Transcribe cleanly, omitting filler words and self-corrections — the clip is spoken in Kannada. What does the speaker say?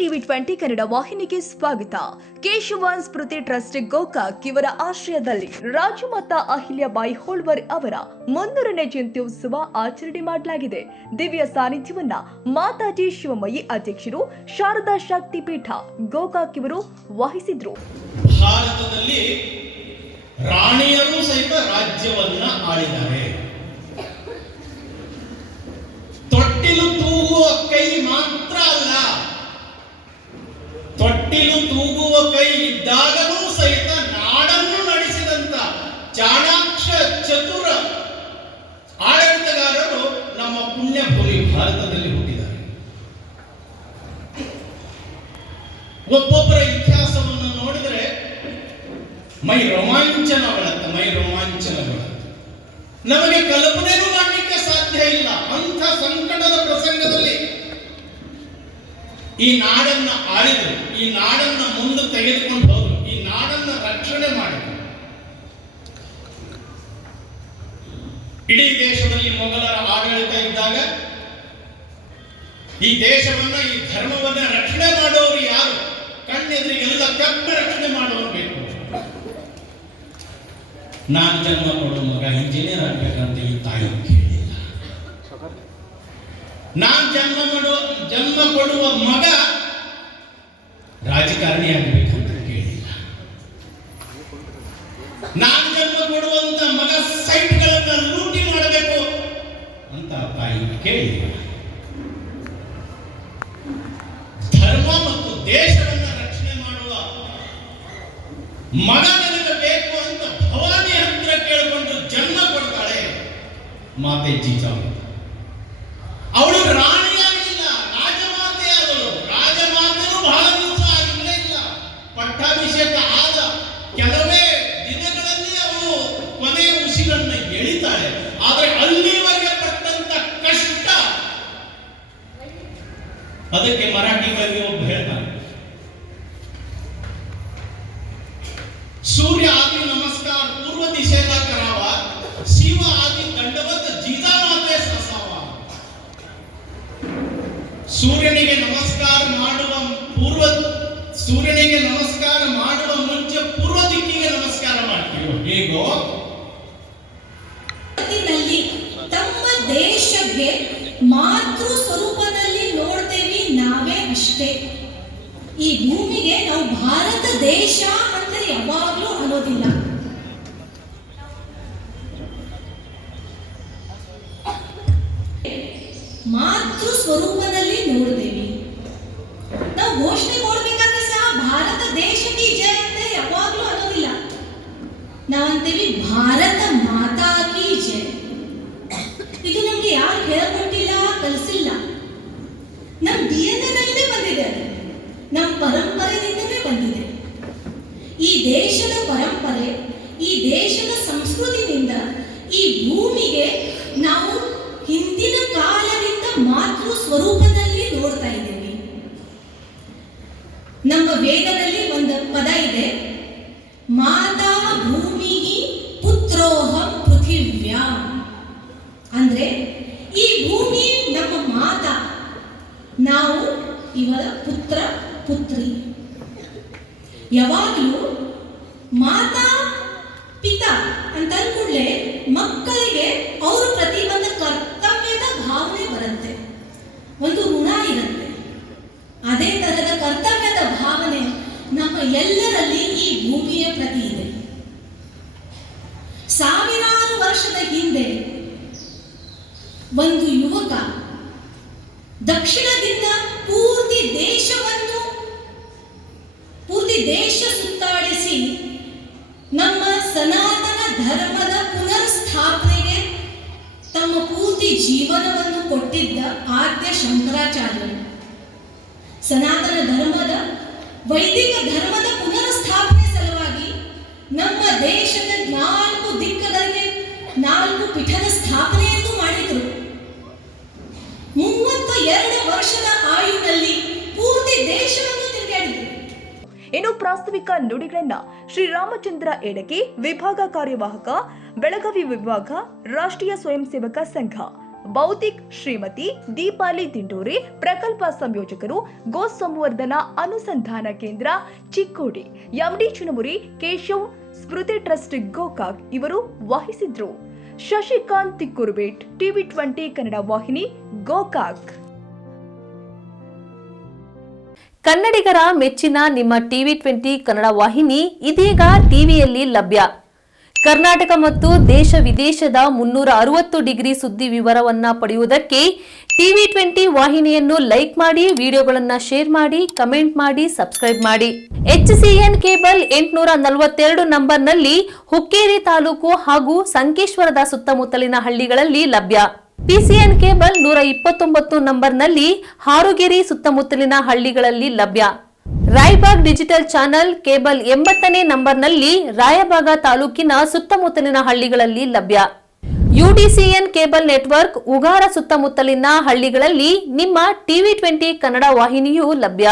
ಟಿವಿ 20 ಕನ್ನಡ ವಾಹಿನಿಗೆ ಸ್ವಾಗತ. ಕೇಶವನ್ ಸ್ಮೃತಿ ಟ್ರಸ್ಟ್ ಗೋಕಾಕ್ ಇವರ ಆಶ್ರಯದಲ್ಲಿ ರಾಜಮಾತಾ ಅಹಿಲ್ಯಾಬಾಯಿ ಹೋಳ್ಕರ್ ಅವರ 300ನೇ ಜಯಂತ್ಯುತ್ಸವ ಆಚರಣೆ ಮಾಡಲಾಗಿದೆ. ದಿವ್ಯ ಸಾನ್ನಿಧ್ಯವನ್ನ ಮಾತಾಜಿ ಶಿವಮಯಿ ಅಧ್ಯಕ್ಷರು ಶಾರದಾ ಶಕ್ತಿ ಪೀಠ ಗೋಕಾಕ್ ಇವರು ವಹಿಸಿದ್ರು. ಭಾರತದಲ್ಲಿ ರಾಣಿಯರು ಸಹಿತ ರಾಜ್ಯವನ್ನ ಆಳಿದ್ದಾರೆ. ತೊಟ್ಟಿಲು ತೂಗುವ ಕೈ ಮಾತ್ರ ಅಲ್ಲ, ತೊಟ್ಟಿಲು ತೂಗುವ ಕೈ ಇದ್ದಾಗಲೂ ಸಹಿತ ನಾಡನ್ನು ನಡೆಸಿದಂತ ಚಾಣಾಕ್ಷ ಚತುರ ಆಡಳಿತಗಾರರು ನಮ್ಮ ಪುಣ್ಯ ಭೂಮಿ ಭಾರತದಲ್ಲಿ ಹುಟ್ಟಿದ್ದಾರೆ. ಒಬ್ಬೊಬ್ಬರ ಇತಿಹಾಸವನ್ನು ನೋಡಿದರೆ ಮೈ ರೋಮಾಂಚನಗೊಳ್ಳುತ್ತೆ. ನಮಗೆ ಕಲ್ಪನೆನೂ ಮಾಡಲಿಕ್ಕೆ ಸಾಧ್ಯ ಇಲ್ಲ. ಅಂಥ ಸಂಕಟದ ಪ್ರಸಂಗದಲ್ಲಿ ಈ ನಾಡನ್ನ ಆಳಿದರು, ಈ ನಾಡನ್ನ ಮುಂದೆ ತೆಗೆದುಕೊಂಡು ಹೋದರು, ಈ ನಾಡನ್ನ ರಕ್ಷಣೆ ಮಾಡಿದರು. ಇಡೀ ದೇಶದಲ್ಲಿ ಮೊಘಲರ ಆಡಳಿತ ಇದ್ದಾಗ ಈ ದೇಶವನ್ನ, ಈ ಧರ್ಮವನ್ನ ರಕ್ಷಣೆ ಮಾಡೋರು ಯಾರು? ಕಣ್ಣೆದುರಿಗೆಲ್ಲ ಕಪ್ಪ ರಕ್ಷಣೆ ಮಾಡೋರು ಬೇಕು. ನಾನು ಜನ್ಮ ಕೊಡುವ ಮಗ ಇಂಜಿನಿಯರ್ ಆಗ್ಬೇಕಂತ ಈ ತಾಯಿ ಕೇಳಿಲ್ಲ. ನಾನು ಜನ್ಮ ಕೊಡುವ ಮಗ ರಾಜಕಾರಣಿ ಆಗ್ಬೇಕಂತ ಕೇಳಿಲ್ಲ. ನಾನು ಜನ್ಮ ಕೊಡುವಂತ ಮಗ ಸೈಟ್ಗಳನ್ನ ಲೂಟಿ ಮಾಡಬೇಕು ಅಂತ ತಾಯಿ ಕೇಳಿಲ್ಲ. ಧರ್ಮ ಮತ್ತು ದೇಶವನ್ನ ರಕ್ಷಣೆ ಮಾಡುವ ಮಗ ನನಗೆ ಬೇಕು ಅಂತ ಭವಾನಿ ಹತ್ರ ಕೇಳಿಕೊಂಡು ಜನ್ಮ ಕೊಡ್ತಾಳೆ ಮಾತೆ ಜೀಜಾಮ. ಅವಳು ರಾಣಿಯಾಗಿಲ್ಲ, ರಾಜಮಾತೆ ಆದಳು. ರಾಜಮಾತೆಯೂ ಬಹಳ ದಿವಸ ಆಗಿರಲೇ ಇಲ್ಲ. ಪಟ್ಟಾಭಿಷೇಕ ಆದ ಕೆಲವೇ ದಿನಗಳಲ್ಲಿ ಅವಳು ಕೊನೆಯ ಉಸಿರನ್ನ ಎಳಿತಾಳೆ. ಆದರೆ ಅಲ್ಲಿವರೆಗೆ ಪಟ್ಟಂತ ಕಷ್ಟ, ಅದಕ್ಕೆ ಮರಾಠಿಗಳಲ್ಲಿ ಒಬ್ಬ ಹೇಳ್ತಾನೆ, सूर्य आदि नमस्कार पूर्व दिशेला करावा, शिव आदि दंडवत जिजामाते ससावा. ಸೂರ್ಯನಿಗೆ ನಮಸ್ಕಾರ ಮಾಡುವ ಮುಂಚೆ ಪೂರ್ವ ದಿಕ್ಕಿಗೆ ನಮಸ್ಕಾರ ಮಾಡ್ತೀವಿ. ಹೇಗೋ ತಮ್ಮ ದೇಶಕ್ಕೆ ಮಾತೃ ಸ್ವರೂಪದಲ್ಲಿ ನೋಡ್ತೇವೆ ನಾವೇ ಅಷ್ಟೇ. ಈ ಭೂಮಿಗೆ ನಾವು ಭಾರತ ದೇಶ ಅಂತ ಯಾವಾಗಲೂ ಅನ್ನೋದಿಲ್ಲ. ಮಾತೃ ಸ್ವರೂಪದಲ್ಲಿ ನೋಡ್ತೇವೆ. ನಾವು ಘೋಷಣೆ ಕೊಡ್ಬೇಕಾದ್ರೆ ಸಹ ಭಾರತ ದೇಶಕ್ಕೆ ಜಯ ಅಂತ ಯಾವಾಗಲೂ ಅನ್ನೋದಿಲ್ಲ. ನಾವಂತೇವಿ ಭಾರತ ಮಾತಾ ಕಿ ಜಯ. ಇದು ನಮ್ಗೆ ಯಾರು ಹೇಳ್ಕೊಟ್ಟಿಲ್ಲ, ಕಲಿಸಿಲ್ಲ. ನಮ್ಮ DNA ನಲ್ಲೇ ಬಂದಿದೆ, ನಮ್ಮ ಪರಂಪರೆಯಿಂದಲೇ ಬಂದಿದೆ. ಈ ದೇಶದ ಪರಂಪರೆ, ಈ ದೇಶದ ಸಂಸ್ಕೃತಿಯಿಂದ ಈ ಭೂಮಿಗೆ ನಾವು ಹಿಂದಿನ ಕಾಲದಿಂದ ಮಾತೃ ಸ್ವರೂಪದಲ್ಲಿ ನೋಡ್ತಾ ಇದ್ದೇವೆ. ನಮ್ಮ ವೇದದಲ್ಲಿ ಒಂದು ಪದ ಇದೆ, ಮಾತಾ ಭೂಮಿ ಪುತ್ರೋಹಂ ಪೃಥಿವ್ಯಾ. ಅಂದ್ರೆ ಈ ಭೂಮಿ ನಮ್ಮ ಮಾತಾ, ನಾವು ಇವರ ಪುತ್ರ ಪುತ್ರಿ. ಯಾವಾಗಲೂ ಮಾತಾ ಪಿತಾ ಅಂತ ಕೂಡಲೇ ಮಕ್ಕಳಿಗೆ ಅವರ ಪ್ರತಿ ಒಂದು ಕರ್ತವ್ಯದ ಭಾವನೆ ಬರುತ್ತೆ, ಒಂದು ಋಣ ಇರುತ್ತೆ. ಅದೇ ತರಹದ ಕರ್ತವ್ಯದ ಭಾವನೆ ನಮ್ಮ ಎಲ್ಲರಲ್ಲಿ ಈ ಭೂಮಿಯ ಪ್ರತಿ ಇದೆ. ಸಾವಿರಾರು ವರ್ಷದ ಹಿಂದೆ ಒಂದು ಯುವಕ ದಕ್ಷಿಣದಿಂದ ಪೂರ್ತಿ ದೇಶ ಸುತ್ತಾಡಿಸಿ ನಮ್ಮ ಸನಾತನ ಧರ್ಮದ ಪುನರ್ಸ್ಥಾಪನೆಗೆ ತಮ್ಮ ಪೂರ್ತಿ ಜೀವನವನ್ನು ಕೊಟ್ಟಿದ್ದ ಆದ್ಯ ಶಂಕರಾಚಾರ್ಯರು. ಸನಾತನ ಧರ್ಮದ, ವೈದಿಕ ಧರ್ಮದ ಪುನರ್ಸ್ಥಾಪನೆ ಸಲುವಾಗಿ ನಮ್ಮ ದೇಶದ 4 ದಿಕ್ಕಗಳಿಗೆ 4 ಪೀಠದ ಸ್ಥಾಪನೆಯನ್ನು ಮಾಡಿದರು. 32 ವರ್ಷದ ಆಯುನಲ್ಲಿ ಪೂರ್ತಿ ದೇಶವನ್ನು ತಿರುಗಾಡಿದರು. ಇನ್ನು ಪ್ರಾಸ್ತಾವಿಕ ನುಡಿಗಳನ್ನ ಶ್ರೀರಾಮಚಂದ್ರ ಏಡಗಿ, ವಿಭಾಗ ಕಾರ್ಯವಾಹಕ, ಬೆಳಗಾವಿ ವಿಭಾಗ, ರಾಷ್ಟ್ರೀಯ ಸ್ವಯಂ ಸೇವಕ ಸಂಘ, ಬೌದ್ಧಿಕ್ ಶ್ರೀಮತಿ ದೀಪಾಲಿ ದಿಂಡೂರಿ, ಪ್ರಕಲ್ಪ ಸಂಯೋಜಕರು ಗೋ ಸಂವರ್ಧನ ಅನುಸಂಧಾನ ಕೇಂದ್ರ ಚಿಕ್ಕೋಡಿ, ಎಂಡಿ ಚುನಮುರಿ ಕೇಶವ್, ಸ್ಮೃತಿ ಟ್ರಸ್ಟ್ ಗೋಕಾಕ್ ಇವರು ವಹಿಸಿದ್ರು. ಶಶಿಕಾಂತ್ ತಿಕ್ಕುರುಬೇಟ್, ಟಿವಿ 20 ಕನ್ನಡ ವಾಹಿನಿ, ಗೋಕಾಕ್. ಕನ್ನಡಿಗರ ಮೆಚ್ಚಿನ ನಿಮ್ಮ ಟಿವಿ 20 ಕನ್ನಡ ವಾಹಿನಿ ಇದೀಗ ಟಿವಿಯಲ್ಲಿ ಲಭ್ಯ. ಕರ್ನಾಟಕ ಮತ್ತು ದೇಶ ವಿದೇಶದ 360 ಡಿಗ್ರಿ ಸುದ್ದಿ ವಿವರವನ್ನ ಪಡೆಯುವುದಕ್ಕೆ ಟಿವಿ 20 ವಾಹಿನಿಯನ್ನು ಲೈಕ್ ಮಾಡಿ, ವಿಡಿಯೋಗಳನ್ನು ಶೇರ್ ಮಾಡಿ, ಕಮೆಂಟ್ ಮಾಡಿ, ಸಬ್ಸ್ಕ್ರೈಬ್ ಮಾಡಿ. HCN ಕೇಬಲ್ 842 ನಂಬರ್ನಲ್ಲಿ ಹುಕ್ಕೇರಿ ತಾಲೂಕು ಹಾಗೂ ಸಂಕೇಶ್ವರದ ಸುತ್ತಮುತ್ತಲಿನ ಹಳ್ಳಿಗಳಲ್ಲಿ ಲಭ್ಯ. PCN ಕೇಬಲ್ 129 ನಂಬರ್ನಲ್ಲಿ ಹಾರುಗೆರೆ ಸುತ್ತಮುತ್ತಲಿನ ಹಳ್ಳಿಗಳಲ್ಲಿ ಲಭ್ಯ. ರಾಯಬಾಗ್ ಡಿಜಿಟಲ್ ಚಾನೆಲ್ ಕೇಬಲ್ 80ನೇ ನಂಬರ್ನಲ್ಲಿ ರಾಯಬಾಗ ತಾಲೂಕಿನ ಸುತ್ತಮುತ್ತಲಿನ ಹಳ್ಳಿಗಳಲ್ಲಿ ಲಭ್ಯ. UDCN ಕೇಬಲ್ ನೆಟ್ವರ್ಕ್ ಉಗಾರ ಸುತ್ತಮುತ್ತಲಿನ ಹಳ್ಳಿಗಳಲ್ಲಿ ನಿಮ್ಮ ಟಿವಿ 20 ಕನ್ನಡ ವಾಹಿನಿಯೂ ಲಭ್ಯ.